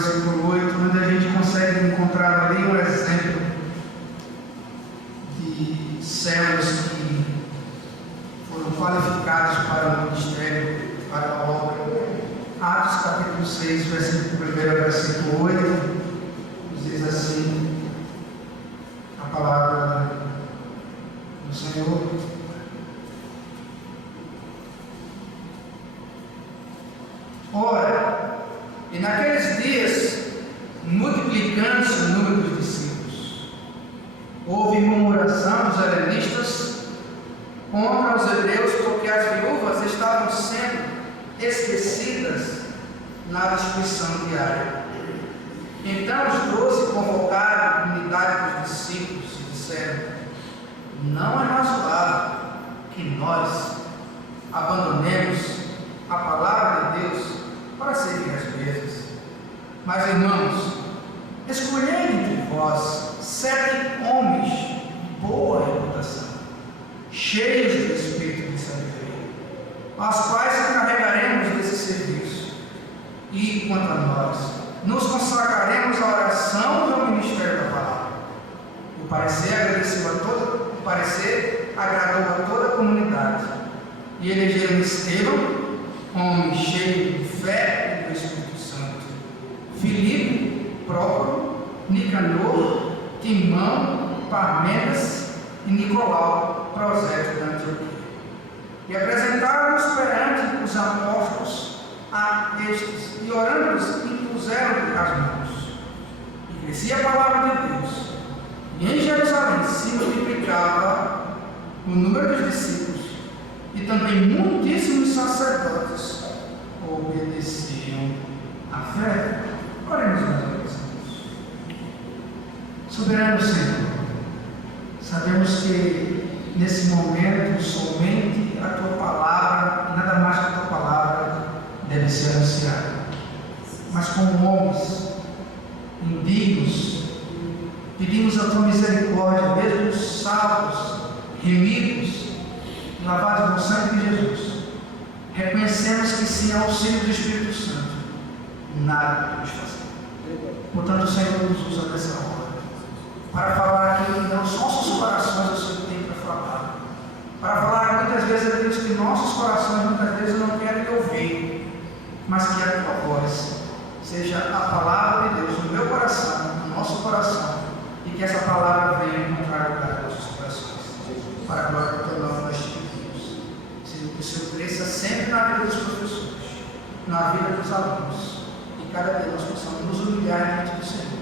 versículo 8, onde a gente consegue encontrar ali um exemplo de células que foram qualificados para o ministério, para a obra. Atos capítulo 6, versículo 1 ao versículo 8, diz assim a palavra do Senhor. Ora, e naqueles dias, multiplicando-se o número dos discípulos, houve murmuração dos helenistas contra os hebreus, porque as viúvas estavam sendo esquecidas na distribuição diária. Então os 12 convocaram a comunidade dos discípulos e disseram: não é razoável que nós abandonemos a palavra de Deus para servir as mesas. Mas, irmãos, escolhei entre vós 7 homens de boa reputação, cheios de espírito de sabedoria, aos quais encarregaremos desse serviço. E, quanto a nós, nos consagraremos à oração e ao ministério da palavra. O parecer agradou a toda a comunidade, e elegeram Estevão, homem cheio de fé e do Espírito Santo, Filipe, Prócoro, Nicanor, Timão, Parmenas e Nicolau, prosélito da Antioquia. E apresentaram-nos perante os apóstolos a estes, e orando-lhes, impuseram-lhe as mãos. E crescia a palavra de Deus, e em Jerusalém se multiplicava o número dos discípulos, e também muitíssimos sacerdotes obedeciam à fé. Oremos mais uma vez. Soberano Senhor, sabemos que nesse momento somente a Tua palavra, e nada mais que a Tua palavra, deve ser anunciada. Mas como homens indignos, pedimos a Tua misericórdia, mesmo salvos, remidos, lavados no sangue de Jesus. Reconhecemos que sem auxílio do Espírito Santo, nada podemos fazer. Portanto, o Senhor nos usa nessa hora para falar aquilo que não são nossos corações o Senhor tem para falar. Para falar muitas vezes aquilo que nossos corações muitas vezes não querem ouvir, mas que a Tua voz seja a palavra de Deus no meu coração, no nosso coração, e que essa palavra venha encontrar lugar nos nossos corações. Para a glória do Teu nome nós te pedimos. Senhor, que o Senhor cresça sempre na vida dos professores, na vida dos alunos, e cada vez nós possamos nos humilhar diante do Senhor.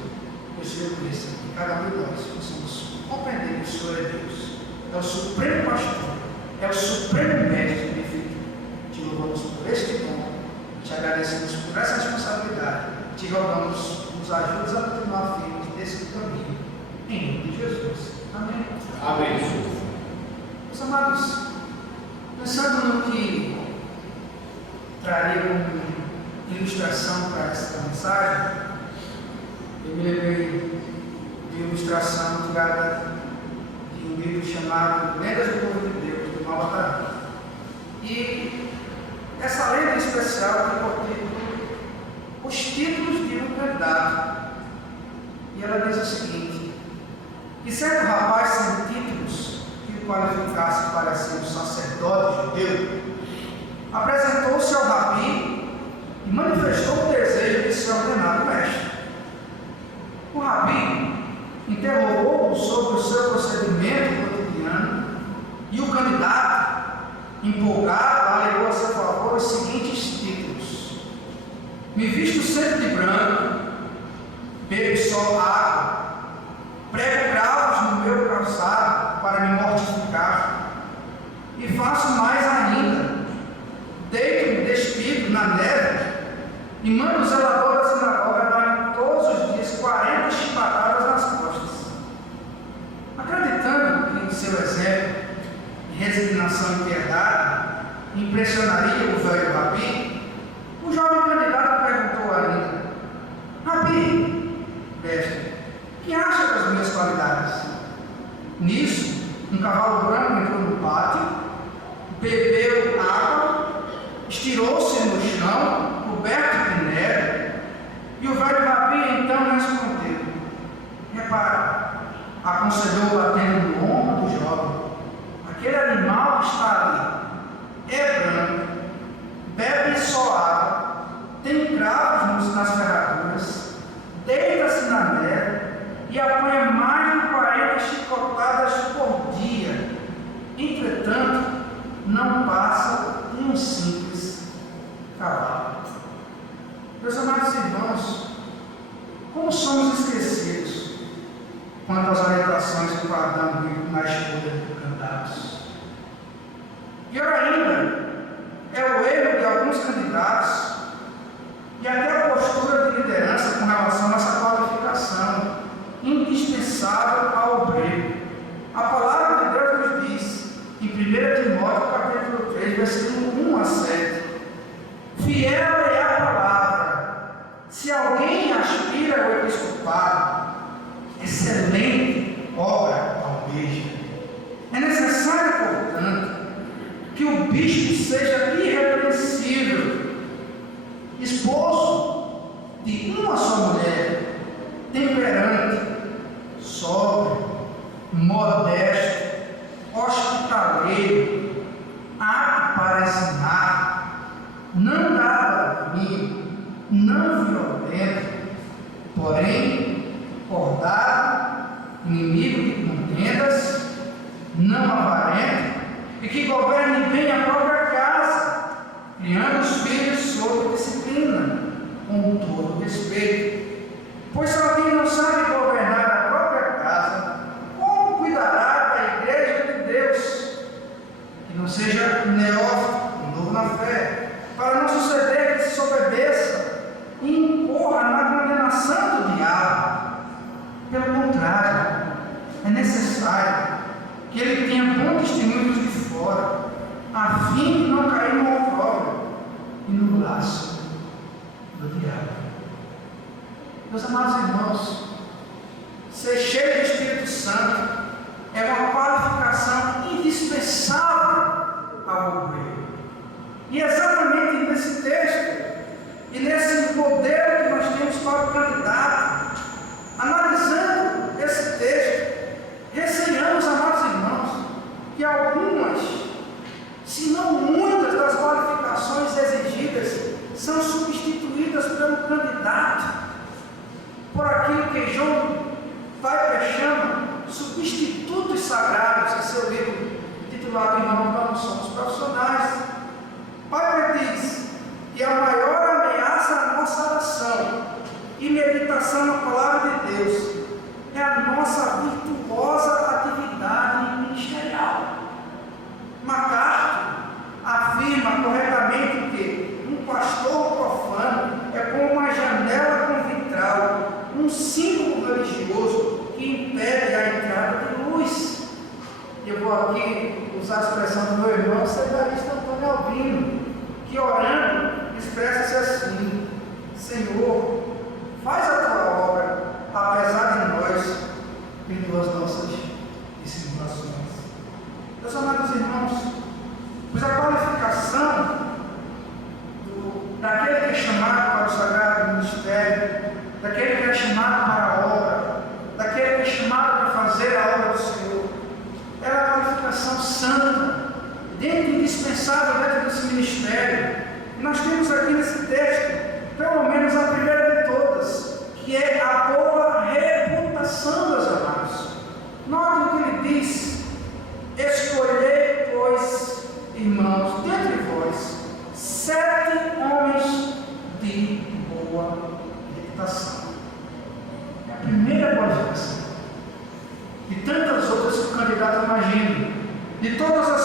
Que o Senhor cresça e cada um de nós possamos compreender que o Senhor é Deus, é o supremo pastor, é o supremo mestre de vida. Te louvamos por este dom, te agradecemos por essa responsabilidade, te rogamos, nos ajudes a continuar firmes nesse caminho, em nome de Jesus. Amém. Amém. Meus amados, pensando no que traria como ilustração para esta mensagem, eu me lembrei de uma ilustração tirada de um livro chamado Lendas do Povo de Deus, do Malvatarã. E essa lenda especial tem por título Os Títulos de um Candidato. E ela diz o seguinte: que certo rapaz sem títulos que o qualificasse para ser um sacerdote judeu, apresentou-se ao rabi e manifestou o desejo de ser ordenado mestre. O rabi interrogou-o sobre o seu procedimento cotidiano e o candidato, empolgado, alegou a seu favor os seguintes títulos: me visto sempre de branco, bebo só água, prego cravos no meu calçado para me mortificar, e faço mais ainda, deito-me despido na neve e mando o zelador da sinagoga dar todos os dias 40 chibatadas nas costas. Acreditando que em seu exemplo de resignação e piedade impressionaria o velho rabi, o jovem candidato perguntou ainda: rabi, mestre, que acha das minhas qualidades? Nisso, um cavalo branco entrou no pátio, bebeu água, estirou-se no chão, coberto de neve, e o velho aconselhou batendo no ombro do jovem: aquele animal que está ali é branco, bebe só água, tem cravos nas ferraduras, deita-se na neve e apanha mais de 40 chicotadas por dia. Entretanto, não passa um simples cavalo. Meus amados irmãos, como somos esquecidos quanto às orientações que guardamos na escolha de candidatos. Pior ainda, é o erro de alguns candidatos e até a postura de liderança com relação a essa qualificação indispensável ao obreiro. A palavra de Deus nos diz, em 1 Timóteo capítulo 3, versículo 1 a 7, fiel é a palavra. Se alguém aspira ao episcopado, excelente obra almeja. É necessário, portanto, que o bispo seja irrepreensível, esposo de uma só mulher, temperante, sóbrio, modesto, hospitaleiro, apto para ensinar, não dado a vinho, não violento, porém acordado, inimigo de contendas, não avarento, e que governe bem a própria casa, criando os filhos sob disciplina, com todo respeito. Pois se alguém não sabe governar a própria casa, como cuidará da igreja de Deus? Que não seja neófito, novo na fé, para não suceder que se soberbeça e incorra na condenação do diabo. Pelo contrário, é necessário que ele tenha bom testemunho de fora, a fim de não cair no opróbrio e no laço do diabo. Meus amados irmãos, ser cheio do Espírito Santo é uma qualificação indispensável ao obreiro. E exatamente nesse texto e nesse modelo que nós temos para o candidato, analisando esse texto, receamos, amados irmãos, que algumas, se não muitas das qualificações exigidas são substituídas pelo candidato por aquilo que João Piper chama substitutos sagrados, em seu livro titulado Irmãos, Nós Não Somos Profissionais. Piper diz que a maior ameaça à nossa oração e meditação na palavra de Deus é a nossa virtuosa atividade ministerial. MacArthur afirma corretamente que um pastor profano é como uma janela com vitral, um símbolo religioso que impede a entrada de luz. Eu vou aqui usar a expressão do meu irmão, seminarista Antônio Albino, que orando expressa-se assim: Senhor, faz a tua obra, apesar de nós, perdoa as nossas dissimulações. Meus amados irmãos, pois a qualificação daquele que é chamado para o sagrado ministério, daquele que é chamado para a obra, daquele que é chamado para fazer a obra do Senhor, é a qualificação santa, dentro indispensável dentro desse ministério. E nós temos aqui nesse texto, pelo menos a primeira de todas, que é a boa reputação, meus amados. Notem o que ele diz: escolhei, pois, irmãos, dentre vós, 7 homens de boa reputação. É a primeira qualificação. E tantas outras que o candidato imagina, de todas as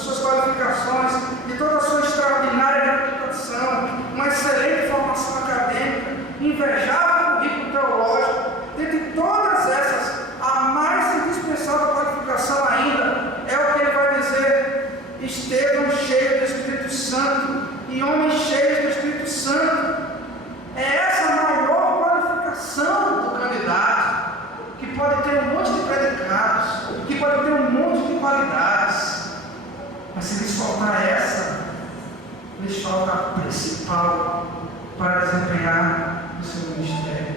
suas qualificações, de toda a sua extraordinária reputação, uma excelente formação acadêmica, invejável currículo teológico, dentre todas essas, a mais indispensável qualificação ainda é o que ele vai dizer: estejam cheios do Espírito Santo e homens cheios do Espírito Santo. É essa a maior qualificação do candidato, que pode ter um monte de predicados, que pode ter um monte de qualidades, mas se lhes faltar essa, lhes falta a principal para desempenhar o seu ministério.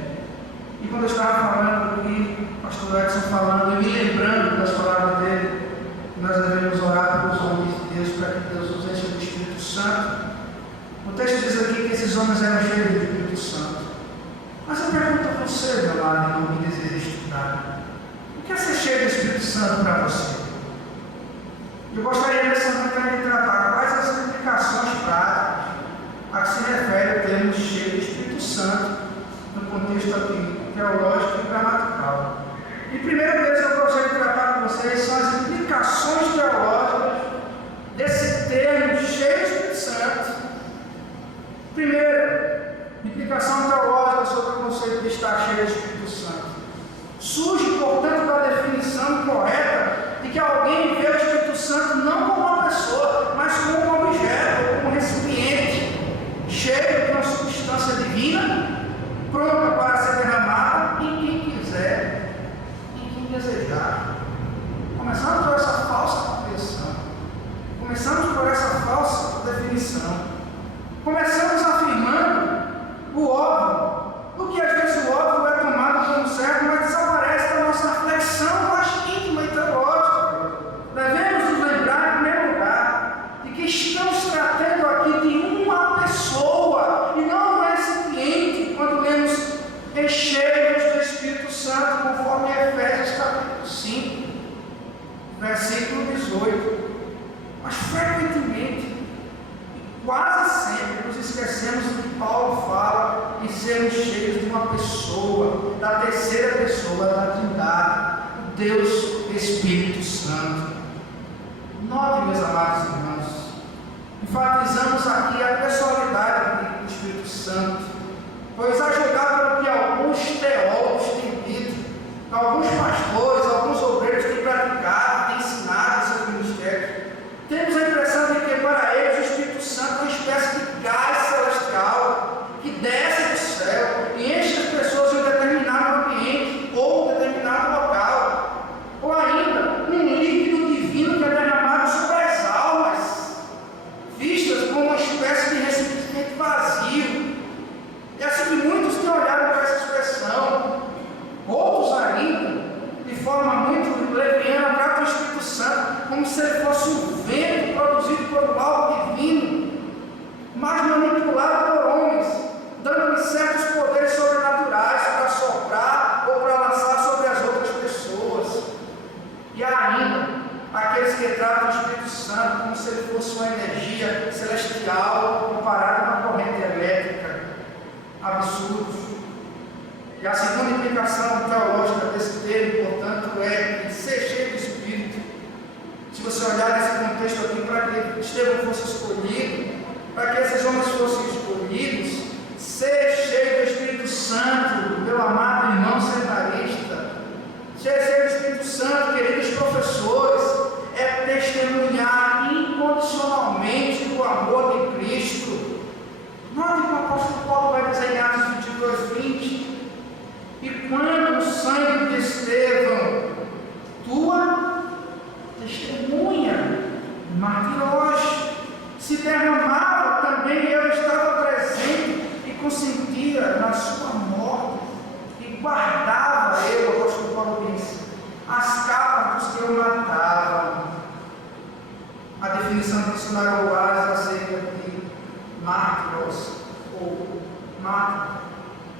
E quando eu estava falando aqui o pastor Edson falando e me lembrando das palavras dele, que nós devemos orar pelos homens de Deus para que Deus os encha do Espírito Santo. O texto diz aqui que esses homens eram cheios do Espírito Santo. Mas eu pergunto a você, meu amado, irmão, que deseja estudar: o que é ser cheio do Espírito Santo para você? Eu gostaria nessa noite de tratar quais as implicações práticas a que se refere o termo cheio do Espírito Santo no contexto aqui teológico e gramatical. Em primeiro lugar, eu gostaria de tratar com vocês são as implicações teológicas desse termo cheio do Espírito Santo. Primeiro, implicação teológica sobre o conceito de estar cheio do Espírito Santo. Surge, portanto, da definição correta de que alguém vê o Espírito Santo não como uma pessoa, mas como um objeto, como um recipiente, cheio de uma substância divina, pronta para ser derramada em quem quiser, em quem desejar. Começamos por essa falsa compreensão. Começamos por essa falsa definição. Começamos afirmando o óbvio, porque às vezes o óbvio é tomado como certo, mas desaparece da nossa reflexão mais íntima e teológica. Devemos nos lembrar, em primeiro lugar, de que estamos tratando aqui de uma pessoa e não um recipiente, quando lemos cheios do Espírito Santo, conforme Efésios capítulo 5, versículo 18. Mas frequentemente, quase sempre nos esquecemos do que Paulo fala em sermos cheios de uma pessoa, da terceira pessoa da Trindade, o Deus Espírito Santo. Note, meus amados irmãos, enfatizamos aqui a pessoalidade do Espírito Santo, pois a julgar pelo que alguns teólogos têm dito, alguns pastores, alguns obreiros têm praticado, têm ensinado seu ministério, temos a impressão de que para eles o Espírito Santo é uma espécie de gás celestial que desce do céu e enche as pessoas em um determinado ambiente ou um determinado local, ou ainda um líquido divino que é derramado sobre as almas, vistas como uma espécie de recipiente vazio. É assim que muitos têm olhado para essa expressão. Outros ainda, de forma muito leviana, tratam o Espírito Santo como se ele fosse um vento produzido por algo divino, mas manipulado por homens, dando-lhe certos poderes sobrenaturais para soprar ou para lançar sobre as outras pessoas. E ainda, aqueles que tratam o Espírito Santo como se ele fosse uma energia celestial comparada a uma corrente elétrica. Absurdos. E a segunda implicação teológica desse termo, portanto, é de ser cheio do Espírito. Se você olhar nesse contexto aqui, para que Estevão fosse escolhido, para que esses homens fossem escolhidos, ser cheio do Espírito Santo, meu amado irmão seminarista, ser cheio do Espírito Santo, queridos professores, é testemunhar incondicionalmente do amor de Cristo. Note que o apóstolo Paulo vai dizer em Atos 22:20, e quando o sangue de Estevão, tua testemunha, martirós, se derramava, também eu estava presente e consentia na sua morte, e guardava eu, o apóstolo Paulo disse, as capas dos que eu matava. A definição do dicionário Oasis acerca de mártires ou mártir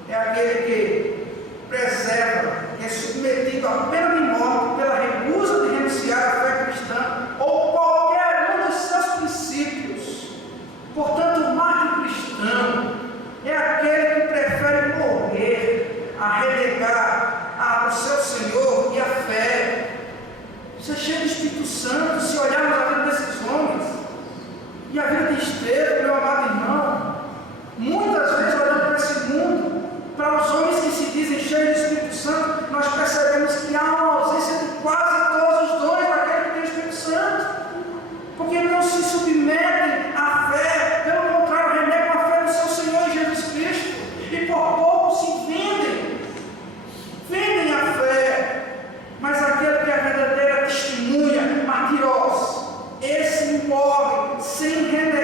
é aquele que preserva, que é submetido à pena de morte pela recusa de renunciar à fé cristã ou qualquer um dos seus princípios. Portanto, o mártir cristão é aquele que prefere morrer a renegar o seu Senhor e a fé. Você cheio do Espírito Santo, se olharmos a vida desses homens e a vida de Estevão, meu amado irmão, muitas vezes olhando para esse mundo, para os homens que se dizem cheios do Espírito Santo, nós percebemos que há uma ausência de quase todos os dons daquele que tem o Espírito Santo, porque não se submetem à fé, pelo contrário, renegam a fé no seu Senhor Jesus Cristo, e por pouco se vendem a fé, mas aquele que é a verdadeira testemunha, martirós, esse morre sem renegar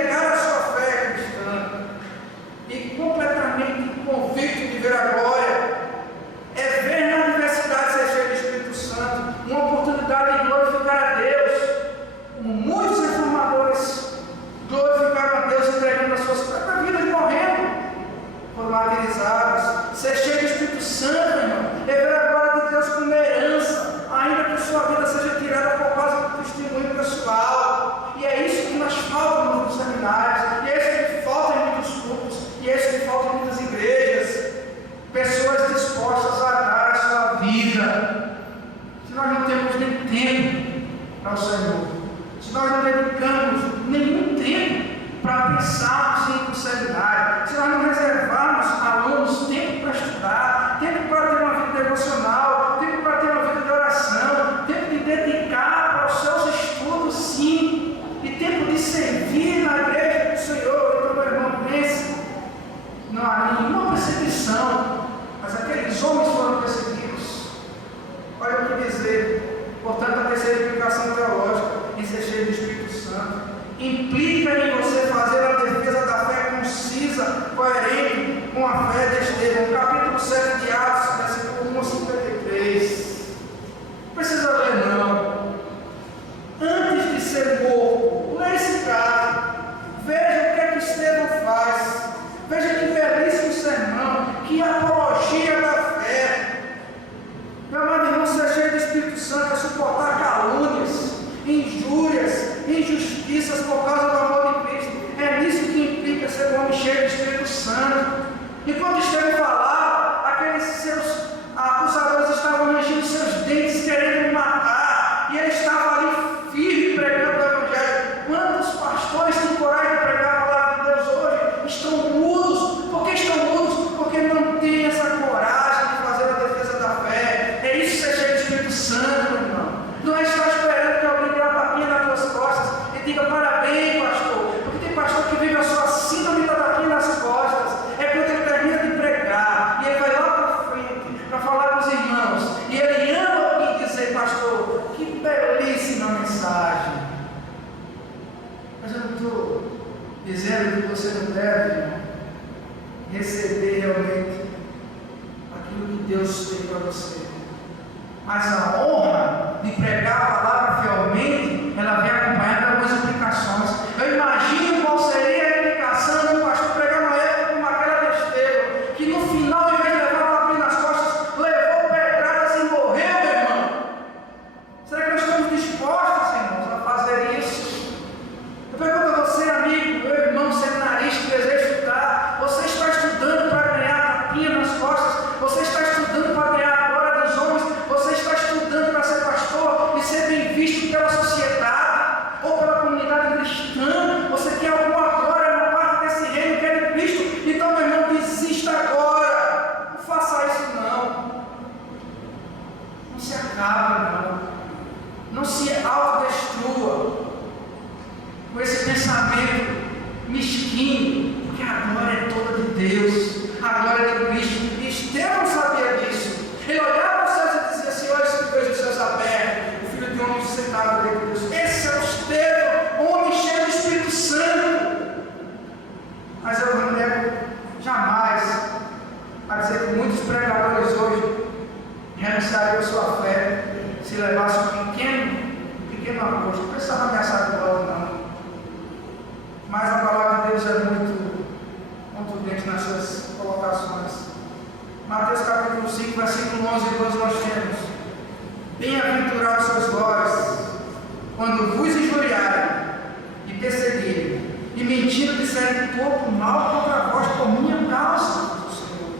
Ser cheio do Espírito Santo, meu irmão, é ver a glória de Deus como herança, ainda que sua vida seja tirada por causa do testemunho pessoal. E é isso que nós faltamos nos seminários, e é isso que falta em muitos cultos, e é isso que falta em muitas igrejas. Pessoas dispostas a dar a sua vida. Se nós não temos nem tempo para o Senhor, se nós não dedicamos nenhum tempo para pensarmos em ir para o seminário, se nós não reservarmos alunos tempo para estudar, tempo para ter uma vida devocional, tempo para ter uma vida de oração, tempo de dedicar para os seus estudos, sim, e tempo de servir na igreja do Senhor. Então, meu irmão, pense, não há nenhuma perseguição, mas aqueles homens foram perseguidos. Olha o que dizer. Portanto, a terceira implicação teológica em ser cheio do Espírito Santo implica em você fazer a defesa da fé concisa, coerente com a fé de Estevão. Capítulo 7 de Atos, versículo 1 a 53. Não precisa ler, não. Antes de ser morto, lê esse caso. Veja o que é que Estevão faz. Veja que belíssimo sermão, que apologia da fé. Meu amado irmão, ser cheio do Espírito Santo é suportar calúnias, injúrias, injustiças por causa do amor de Cristo. É nisso que implica ser um homem cheio do Espírito Santo. Enquanto Estevão falava, aqueles seus acusadores estavam rangindo seus dentes, querendo matar, e ele estava ali firme pregando o Evangelho. Quantos pastores têm coragem de pregar a palavra de Deus hoje estão mudos? Por que estão mudos? Porque não têm essa coragem de fazer a defesa da fé. É isso ser cheio do Espírito Santo, meu irmão. Não é estar esperando que alguém dê uma tapinha nas tuas costas e diga parabéns, pastor. Porque tem pastor que vive a sua síndrome da tapinha nas costas. É quando ele termina de pregar e ele vai lá para frente para falar com os irmãos. E ele ama ouvir dizer, pastor, que belíssima mensagem. Mas eu não estou dizendo que você não deve, irmão, receber realmente aquilo que Deus tem para você. Mas a honra de pregar a palavra fielmente, ela vem acompanhada de algumas implicações. Eu imagino qual seria a implicação de um pastor pregar uma época como aquela de Estevão, que no final, em vez de levar uma tapinha nas costas, levou pedradas e morreu, meu irmão. Será que nós estamos dispostos, irmãos, a fazer isso? Eu pergunto a você, amigo, meu irmão seminarista que deseja estudar, você está estudando para ganhar tapinha nas costas? Você está estudando para ganhar a glória dos homens? Você está estudando para ser pastor e ser bem visto pela sociedade ou pela comunidade cristã? Você quer alguma glória na parte desse reino que é de Cristo? Então, meu irmão, desista agora. Não faça isso, não. Não se acabe, não. Não se autodestrua com esse pensamento mesquinho, porque a glória é toda de Deus, a glória é de Cristo. E Estevão sabia disso. Ele olhava os céus e dizia assim: olha esse que vejo os céus abertos, o Filho de Homem sentado à direita de Deus. Esse é o Estevão, homem cheio do Espírito Santo. Mas eu não nego jamais a dizer que muitos pregadores hoje renunciariam a sua fé se levassem um pequeno agosto. Não precisava ameaçar de volta, não. Mas a palavra de Deus é muito contundente nas suas colocações. Mateus capítulo 5, versículo 11 e 12 nós temos: bem-aventurados sois vós, quando vos injuriarem e perseguirem, e mentindo disserem todo mal contra vós por minha causa, diz o Senhor.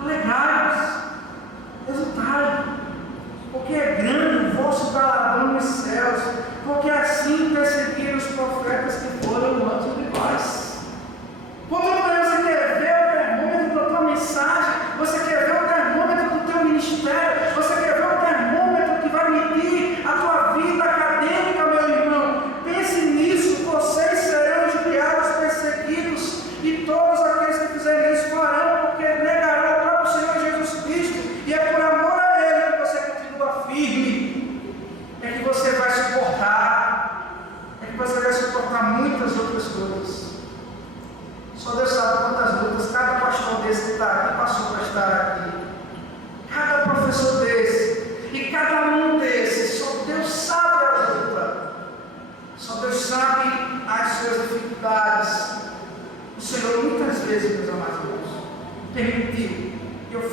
Alegrai-vos, exultai, porque é grande o vosso galardão nos céus, porque assim perseguiram os profetas que foram antes de vós. Portanto, você quer ver o termômetro da tua mensagem, você quer ver o termômetro do teu ministério, você quer ver o termômetro que vai medir a tua vida acadêmica, meu irmão. Pense nisso, vocês serão injuriados, perseguidos, e todos aqueles que fizerem isso farão, porque negarão o próprio Senhor Jesus Cristo, e é por amor a Ele que você continua firme, é que você vai suportar muitas outras coisas.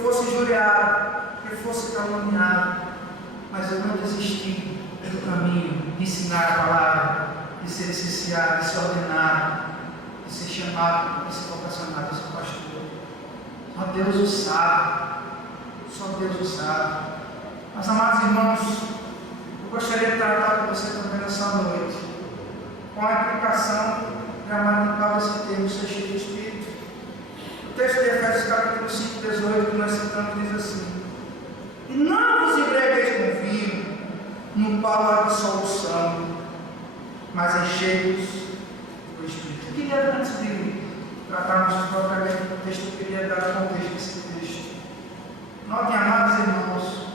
fosse injuriado, que eu fosse caluniado, mas eu não desisti do caminho de ensinar a palavra, de ser licenciado, de ser ordenado, de ser chamado, de ser vocacionado a ser pastor. Só Deus o sabe, só Deus o sabe. Mas, amados irmãos, eu gostaria de tratar com você também nessa noite, com a implicação gramatical desse termo, ser cheio do Espírito. O texto de Efésios capítulo 5, 18, que nós citamos, diz assim: e não vos embriagueis com vinho, no qual há dissolução, mas enchei-vos do Espírito. Eu queria, antes de tratarmos propriamente do texto, eu queria dar o contexto desse texto. Notem, amados irmãos,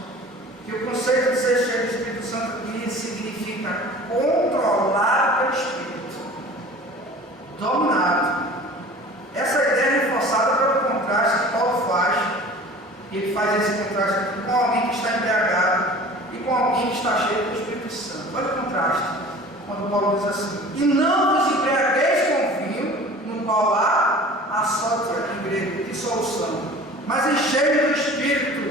que o conceito de ser cheio do Espírito Santo aqui significa controlado pelo Espírito, dominado. Essa ideia é reforçada pelo contraste que Paulo faz. Ele faz esse contraste aqui com alguém que está embriagado e com alguém que está cheio do Espírito Santo. Olha o contraste, quando Paulo diz assim: e não vos embriagueis com vinho, no qual há assotia, em grego, dissolução, mas enchei-vos do Espírito.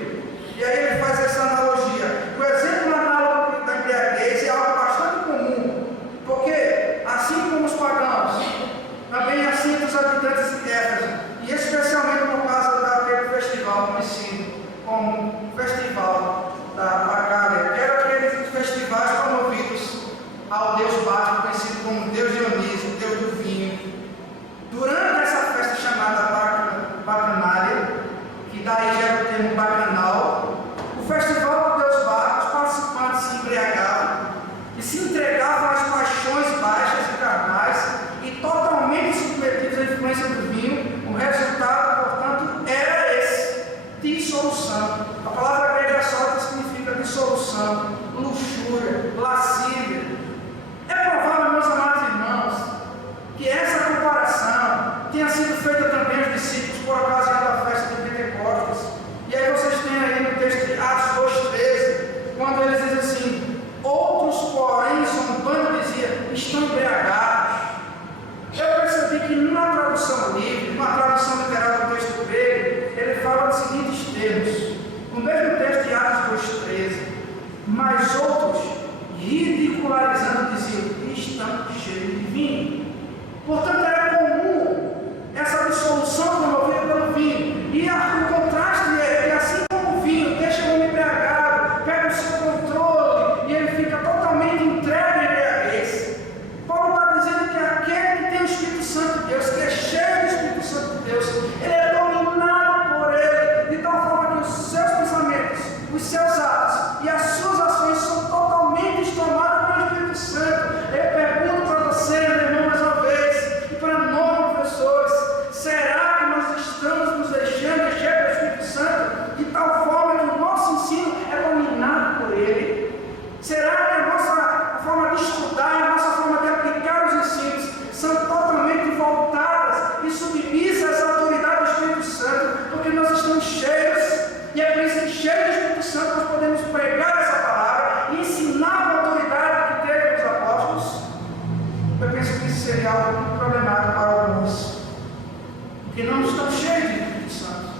E aí ele faz essa analogia. O exemplo análogo da embriaguez é algo bastante comum, porque assim como os pagãos, também assim dos habitantes de Éfeso, e especialmente por causa daquele festival conhecido como Festival da Bacalhau, que eram aqueles festivais promovidos ao deus Baco, conhecido como Deus Dionísio, Deus do vinho. Durante essa festa chamada Bacanália, que daí gera o termo bacanal, o festival do deus Baco, os participantes se embriagavam e se entregavam às paixões baixas e carnais e totalmente submetidos à influência do vinho. O resultado, portanto, era esse: dissolução. A palavra grega só significa dissolução, luxúria, lascívia. É provável, meus amados irmãos, que essa comparação tenha sido feita também aos discípulos por ocasião da festa de Pentecostes. E aí vocês têm aí no texto de Atos 2,13, quando eles dizem assim: outros, porém, zombando, diziam: estão embriagados. Eu percebi que numa tradução livre, numa tradução literal do texto grego, ele fala dos seguintes termos. No mesmo texto de Atos 2,13, mas outros, ridicularizando, diziam: estão cheios de vinho. Portanto, era comum essa dissolução promovida pelo vinho. E o contraste é que, assim como o vinho deixa o homem embriagado, pega o seu controle e ele fica totalmente entregue à embriaguez, Paulo está dizendo que aquele que tem o Espírito Santo de Deus, que é cheio do Espírito Santo de Deus, ele é dominado por ele, de tal forma que os seus pensamentos, os seus atos e as suas ações são totalmente tomadas pelo Espírito Santo. Eu pergunto para você, meu irmão, mais uma vez, e para nós, professores: será que nós estamos nos deixando encher do Espírito Santo de tal forma que o nosso ensino é dominado por ele? Será que a nossa forma de estudar e a nossa forma de aplicar os ensinos são totalmente voltadas e submissas à autoridade do Espírito Santo? Porque nós estamos cheios, e é por isso que cheios do Espírito Santo nós podemos pregar essa palavra e ensinar a autoridade que teve os apóstolos. Eu penso que isso seria algo muito problemático para alguns, que não estão cheios de Espírito Santo.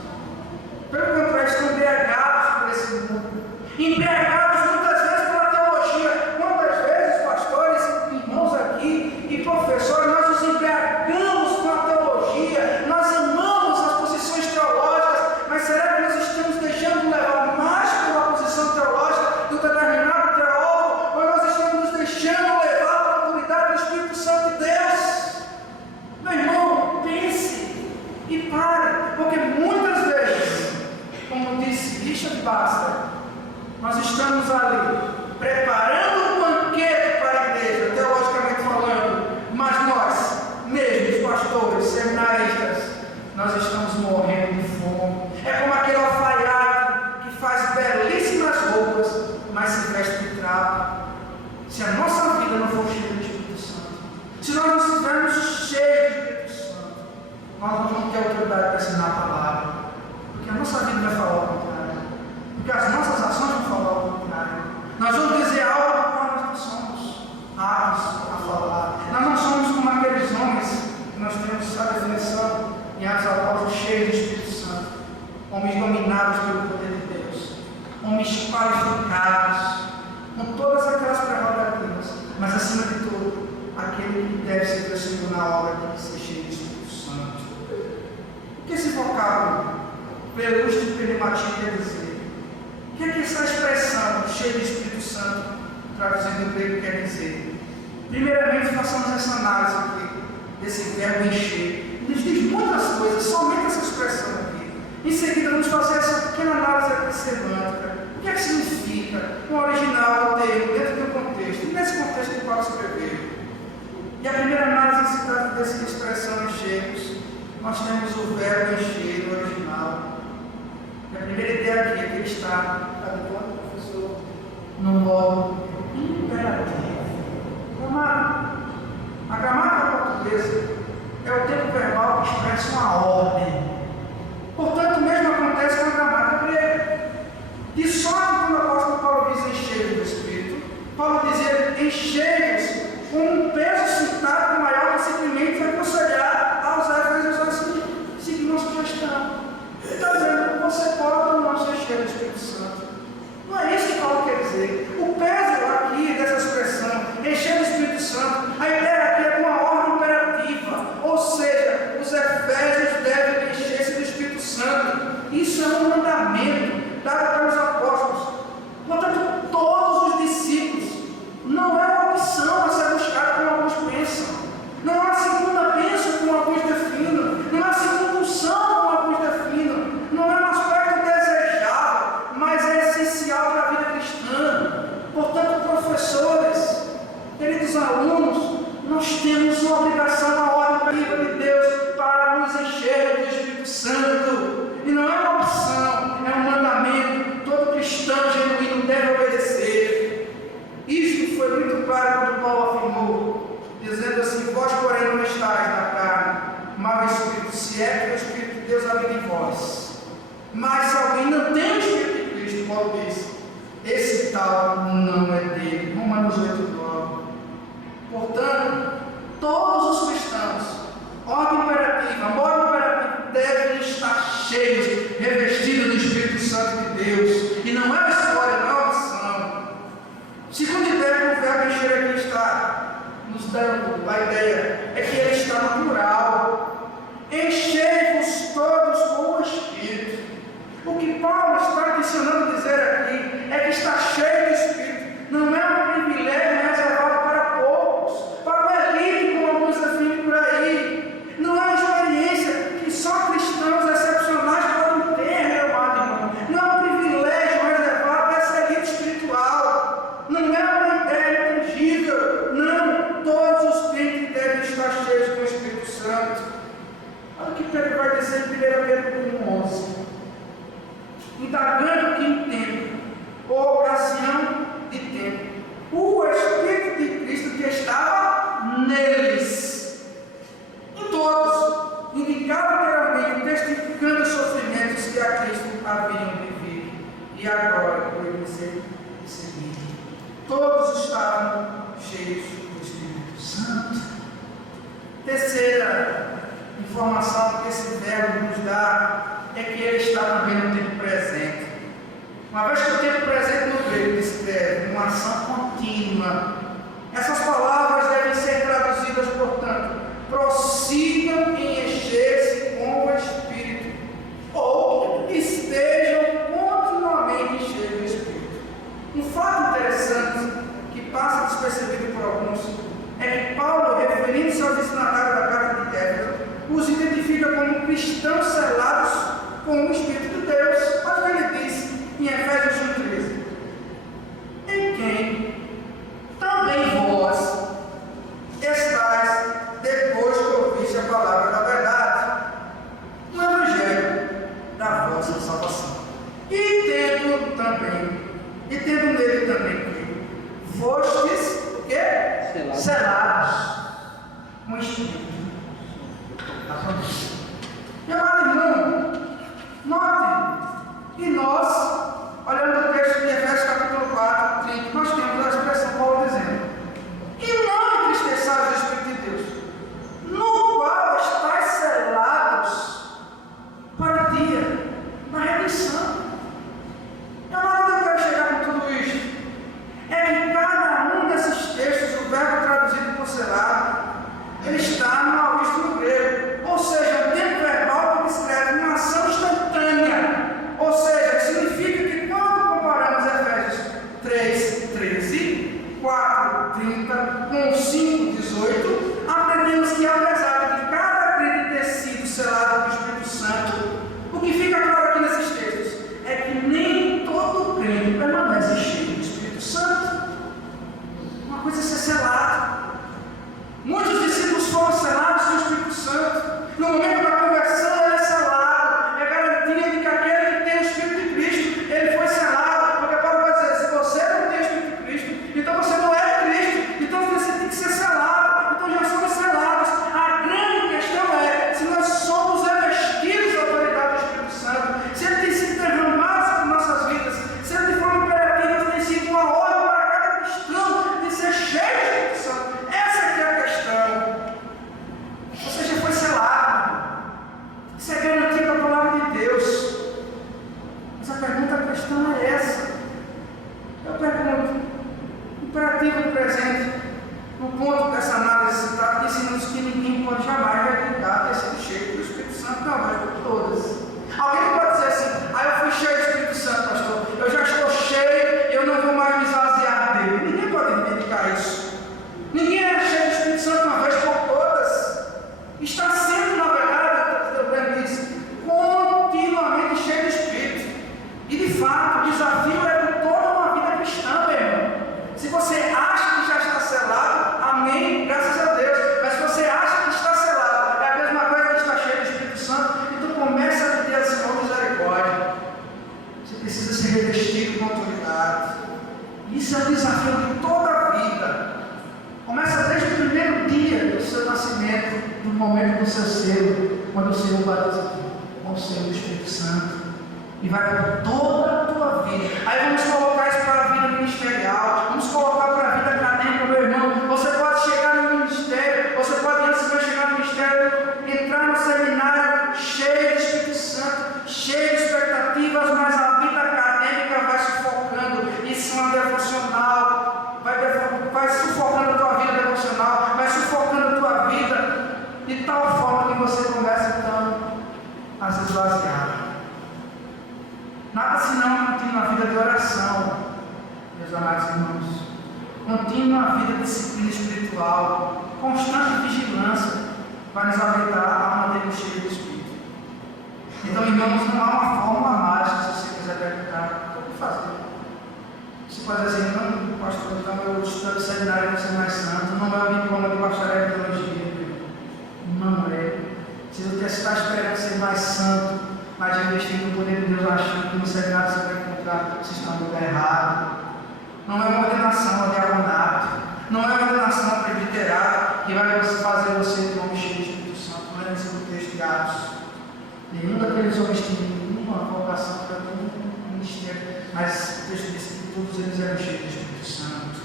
Pelo contrário, estão embriagados por esse mundo, embriagados muitas vezes pela teologia. Quantas vezes, pastores, irmãos aqui e professores, nós nos embriagamos com a teologia, nós amamos as posições teológicas, mas será que nós estamos deixando levar mais pela posição teológica do determinado teólogo, ou nós estamos nos deixando levar pela autoridade do Espírito Santo de Deus? Meu irmão, pense e pare, porque muitas vezes, como disse Richard Baxter, nós estamos ali preparando um banquete para a igreja, teologicamente falando, mas nós, mesmos pastores, seminaristas, nós estamos morrendo de fome. É como aquele alfaiate que faz belíssimas roupas, mas se veste de trapo. Se a nossa vida não for cheia do Espírito Santo, se nós não estivermos cheios do Espírito Santo, nós não vamos ter autoridade para ensinar a palavra, porque a nossa vida vai falar o contrário, porque as nossas ações vão falar o contrário. Nós vamos dizer algo do qual nós não somos aptos a falar. Nós não somos como aqueles homens que nós temos a definição em Atos Apóstolos, cheios do Espírito Santo, homens dominados pelo poder de Deus, homens qualificados, com todas aquelas prerrogativas, mas acima de tudo, aquele que deve ser o Senhor na obra tem que ser cheio do Espírito Santo. O que esse vocábulo, prelúdio de pneumatia, quer dizer? O que é que essa expressão, cheio do Espírito Santo, traduzindo o grego, quer dizer? Primeiramente, façamos essa análise aqui, desse verbo encher. Ele diz muitas coisas, somente essa expressão aqui. Em seguida, vamos fazer essa pequena análise aqui semântica. O que é que significa o original, o termo, dentro do contexto? E nesse contexto que Paulo escreveu. E a primeira análise se trata dessa expressão encheios. Nós temos o verbo encher no original. E a primeira ideia aqui é que ele está habituado, professor, no modo imperativo. A gramática portuguesa é o tempo verbal que expressa uma ordem. Portanto, o mesmo acontece com a gramática grega. De sorte, quando o apóstolo Paulo diz encheios do Espírito, Paulo dizia encheios com um peso citado maior que simplesmente aconselhar aos efésios assim, seguir uma sugestão. Ele está dizendo, você pode ou não ser cheio do Espírito Santo. Não é isso que Paulo quer dizer. O peso aqui dessa expressão, encher do Espírito Santo, a ideia aqui é uma ordem imperativa, ou seja, os efésios devem encher-se do Espírito Santo. Isso é um mandamento dado pelos apóstolos. Portanto, todos os discípulos, não é uma opção a ser buscada como alguns pensam, não é uma segunda bênção como alguns definem, não é uma segunda unção como alguns definem, não é um aspecto desejável, mas é essencial para a vida cristã. Portanto, professores, queridos alunos, nós temos uma obrigação na ordem de Deus para nos encher do Espírito Santo. E não é uma opção, é um mandamento. Todo cristão genuíno deve obedecer. Isto foi muito claro quando Paulo afirmou, dizendo assim: vós, porém, não estáis na carne, mas o Espírito, se é que o Espírito de Deus habita em vós. Mas se alguém não tem o Espírito de Cristo, Paulo diz, esse tal não é dele. Romanos 8:9. Portanto, todos os cristãos, ordem imperativa, modo imperativo, devem estar cheios, revestidos do Espírito Santo de Deus. E não é uma história, não é uma opção. Segunda ideia que o verbo encher aqui está nos dando, a ideia é que ele está no plural. Enchei-vos todos com o Espírito. O que Paulo está ensinando dizer aqui é que estar cheio do Espírito não é um privilégio reservado para poucos, para o elite, como alguns definem por aí. Não é uma experiência que só cristãos excepcionais podem ter, meu amado irmão. Não é um privilégio reservado a essa elite espiritual. Não é uma ideia intangível. Não, todos os crentes devem estar cheios com o Espírito Santo. Olha o que Pedro vai dizer em 1 Pedro 1:11. Indagando que em tempo, ou ocasião de tempo, o Espírito de Cristo que estava neles, em todos, indicava claramente, testificando os sofrimentos que a Cristo haviam vivido, e agora, por ele ser recebido, todos estavam cheios do Espírito Santo. Terceira informação que esse verbo nos dá é que ele está também no tempo presente. Uma vez que o tempo presente no grego descreve uma ação contínua, essas palavras devem ser traduzidas, portanto, prossigam em encher-se com o Espírito, ou estejam continuamente cheios do Espírito. Um fato interessante que passa despercebido por alguns é que Paulo, referindo-se aos destinatários da carta de Éfeso, os identifica como cristãos selados com o Espírito de Deus. Olha o que ele diz em Efésios 1:13: em quem também vós estáis, depois que ouviste a palavra da verdade, no Evangelho da vossa salvação, e tendo nele também crido, fostes o quê? Selados com o Espírito. Está pronto. Meu amado irmão, note que nós, olhando o texto de Efésios capítulo 4, 30, nós temos a expressão Paulo dizendo: e não entristeçais o Espírito de Deus, no qual estáis selados para o dia da Mas a pergunta cristã é essa. Eu pergunto, imperativo presente, no ponto dessa análise citada, disse-nos que ninguém pode jamais replicar ter sido cheio do Espírito Santo, não, mas por todas. Alguém pode dizer assim, eu fui cheio do Espírito Santo, pastor, eu já estou cheio, eu não vou mais me esvaziar dele. Ninguém pode reivindicar isso. Ninguém é cheio do Espírito Santo uma vez por todas. Está sendo, na verdade, eu lembro isso, continuamente cheio do Espírito. E de fato, o desafio é de toda uma vida cristã, meu irmão. Se você acha que já está selado, amém, graças a Deus. Mas se você acha que está selado, é a mesma coisa que está cheio do Espírito Santo, então começa a pedir ao Senhor misericórdia. Você precisa ser revestido com autoridade. Isso é um desafio de toda a vida. Começa desde o primeiro dia do seu nascimento, do momento do seu selo, quando o Senhor batiza com o selo do Espírito Santo. E vai para toda a tua vida. Aí vamos colocar isso para a vida ministerial, vamos colocar para a vida acadêmica, meu irmão. Você pode chegar no ministério, você pode, antes de chegar no ministério, entrar no seminário cheio de Espírito Santo, cheio de expectativas, mas a vida acadêmica vai sufocando. Isso é uma devocional, vai sufocando a tua vida devocional, vai sufocando a tua vida, de tal forma que você começa então a se esvaziar. Nada senão contínua vida de oração, meus amados irmãos. Contínua vida de disciplina espiritual, constante vigilância, vai nos habilitar a manter o cheio do Espírito. Então, irmãos, não há uma fórmula mágica, se você quiser perguntar, o que fazer? Você pode dizer, não, pastor, então eu estudo seminário para ser mais santo, não é o diploma de bacharel em teologia, não é. Se você está esperando ser mais santo, mas investindo no poder de Deus, achando que no seminário você vai encontrar se está no lugar errado. Não é uma ordenação de diaconato, não é uma ordenação presbiterata que vai fazer você ter um cheio do Espírito Santo. Não é nesse contexto de Atos. Nenhum daqueles homens tinha nenhuma vocação para nenhum ministério, mas o texto diz que todos eles eram cheios do Espírito Santo.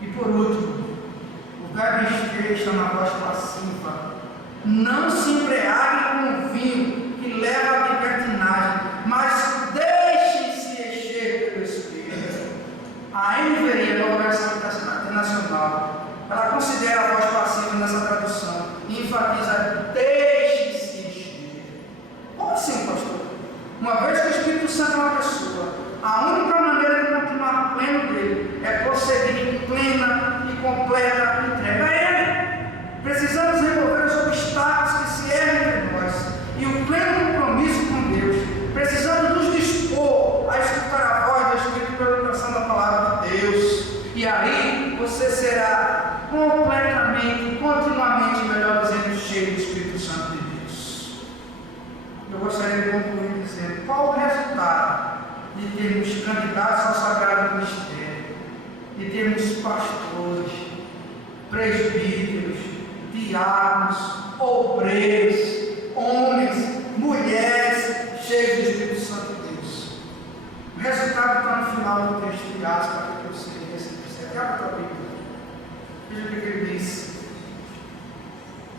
E por último, o verbo encher está na voz passiva. Não se embriague com vinho que leva à libertinagem, mas deixe-se encher pelo Espírito. A NVI, a Nova Versão Internacional, ela considera a voz passiva nessa tradução e enfatiza: deixe-se encher. Como assim, pastor? Uma vez que o Espírito Santo é uma pessoa, a única maneira de continuar pleno dele é prosseguir em plena e completa entrega a Ele. Precisamos remover os obstáculos que se erguem entre nós e o pleno compromisso com Deus. Precisamos nos dispor a escutar a voz do Espírito pela oração da palavra de Deus. E aí você será completamente, continuamente, melhor dizendo, cheio do Espírito Santo de Deus. Eu gostaria de concluir dizendo: qual o resultado de termos candidatos ao Sagrado Ministério, de termos pastores, presbíteros, diáconos, obreiros, homens, mulheres cheios do Espírito Santo de Deus? O resultado está no final do texto de Atos, capítulo 6, versículo 7. Abra a tua Bíblia. Veja o que ele diz.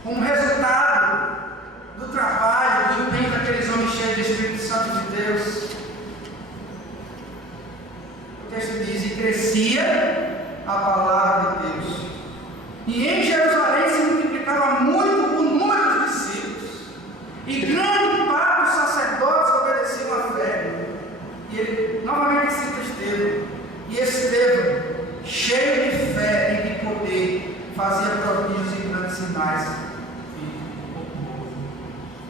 Como resultado do trabalho, do empenho daqueles homens cheios do Espírito Santo de Deus, o texto diz: e crescia a palavra de Deus, e em Jerusalém se multiplicava muito o número dos discípulos, e grande parte dos sacerdotes obedeciam à fé. E ele novamente cita Estevão, e Estevão, cheio de fé e de poder, fazia prodígios e grandes sinais.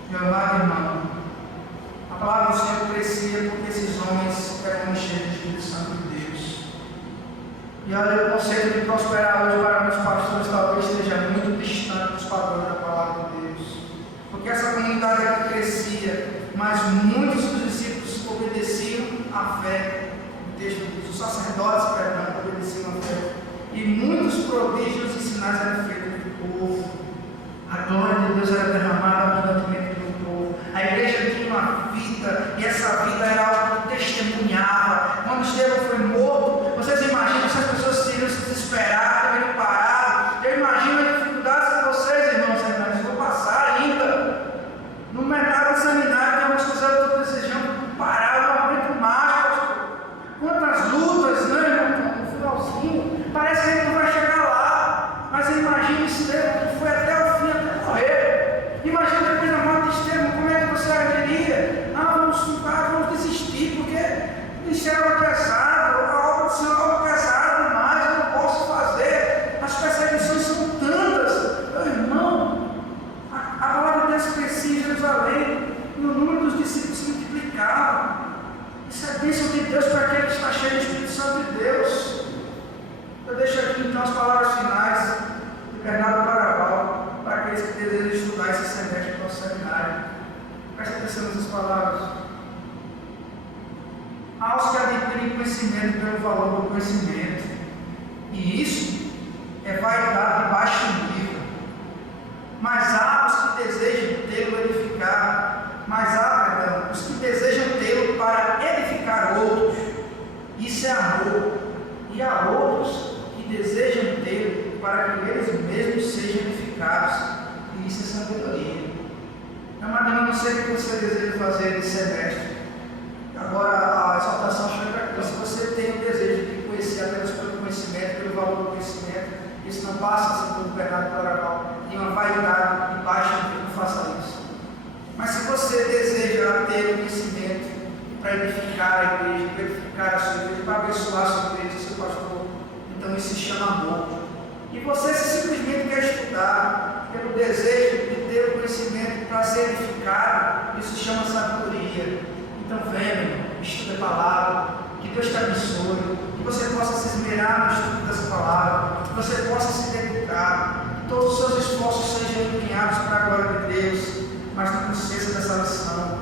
Meu amado irmão, a palavra do Senhor crescia porque esses homens eram cheios do Espírito Santo de Deus. E olha, o conceito de prosperar hoje para muitos pastores talvez esteja muito distante dos padrões da palavra de Deus. Porque essa comunidade aqui crescia, mas muitos dos discípulos obedeciam à fé. O texto diz: os sacerdotes, obedeciam à fé. E muitos prodígios e sinais eram feitos do povo. A glória de Deus era derramada abundantemente do povo. A igreja tinha uma vida, e essa vida era algo que testemunhava. Quando Estevão foi morto, vocês imaginam se as pessoas teriam se desesperado, bênção de Deus para aquele que está cheio do Espírito Santo de Deus. Eu deixo aqui então as palavras finais de Bernardo Caraval para aqueles que desejam estudar esse semestre no nosso seminário. Presta atenção nessas palavras. Há os que adquirem conhecimento pelo valor do conhecimento, e isso é vaidade de baixo nível. Mas há os que desejam tê-lo edificar, os que desejam tê-lo para edificar outros, isso é amor. E há outros que desejam tê-lo para que eles mesmos sejam edificados, e isso é sabedoria. Mas eu não sei o que você deseja fazer nesse semestre. Agora a exaltação chega aqui. Se você tem o desejo de conhecer apenas pelo conhecimento, pelo valor do conhecimento, isso não passa assim como o Bernardo Caraval, tem uma vaidade de baixo nível, não faça isso. Mas se você deseja ter o conhecimento para edificar a igreja, para edificar a sua igreja, para abençoar a sua igreja, seu pastor, então isso se chama amor. E você simplesmente quer estudar pelo desejo de ter o conhecimento para ser edificado, isso se chama sabedoria. Então venha, estude a palavra, que Deus te abençoe, que você possa se esmerar no estudo dessa palavra, que você possa se dedicar, que todos os seus esforços sejam empenhados para a glória de Deus, mas não esqueça dessa lição,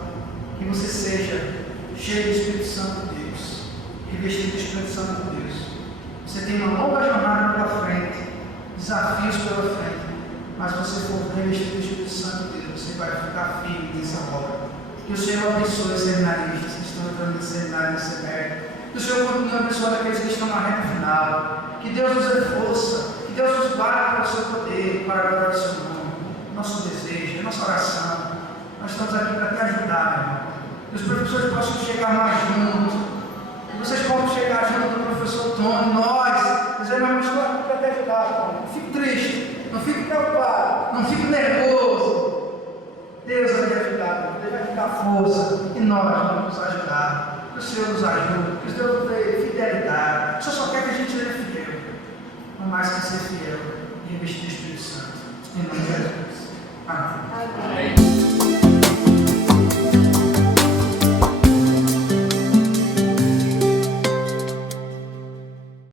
que você seja cheio do Espírito Santo de Deus, revestido do Espírito Santo de Deus. Você tem uma longa jornada pela frente, desafios pela frente, mas se você for revestido do Espírito Santo de Deus, você vai ficar firme nessa obra. Que o Senhor abençoe os seminaristas que estão entrando no seminário nesse semestre. Que o Senhor continue abençoando aqueles que estão na reta final. Que Deus nos dê força. Que Deus nos guarde pelo seu poder para a glória do seu nome. Nosso desejo, nossa oração. Nós estamos aqui para te ajudar, meu irmão. Que os professores possam chegar mais juntos. Que vocês possam chegar junto do professor Tony. Nós, dizer, mas estou aqui para te ajudar, Tony. Não fique triste. Não fique preocupado. Não fique nervoso. Deus vai te ajudar, Deus vai te dar força e nós vamos nos ajudar. Que o Senhor nos ajude, que o Senhor nos dê fidelidade. O Senhor só quer que a gente seja fiel, não mais que ser fiel e investir no Espírito Santo. Em nome de Jesus. Amém.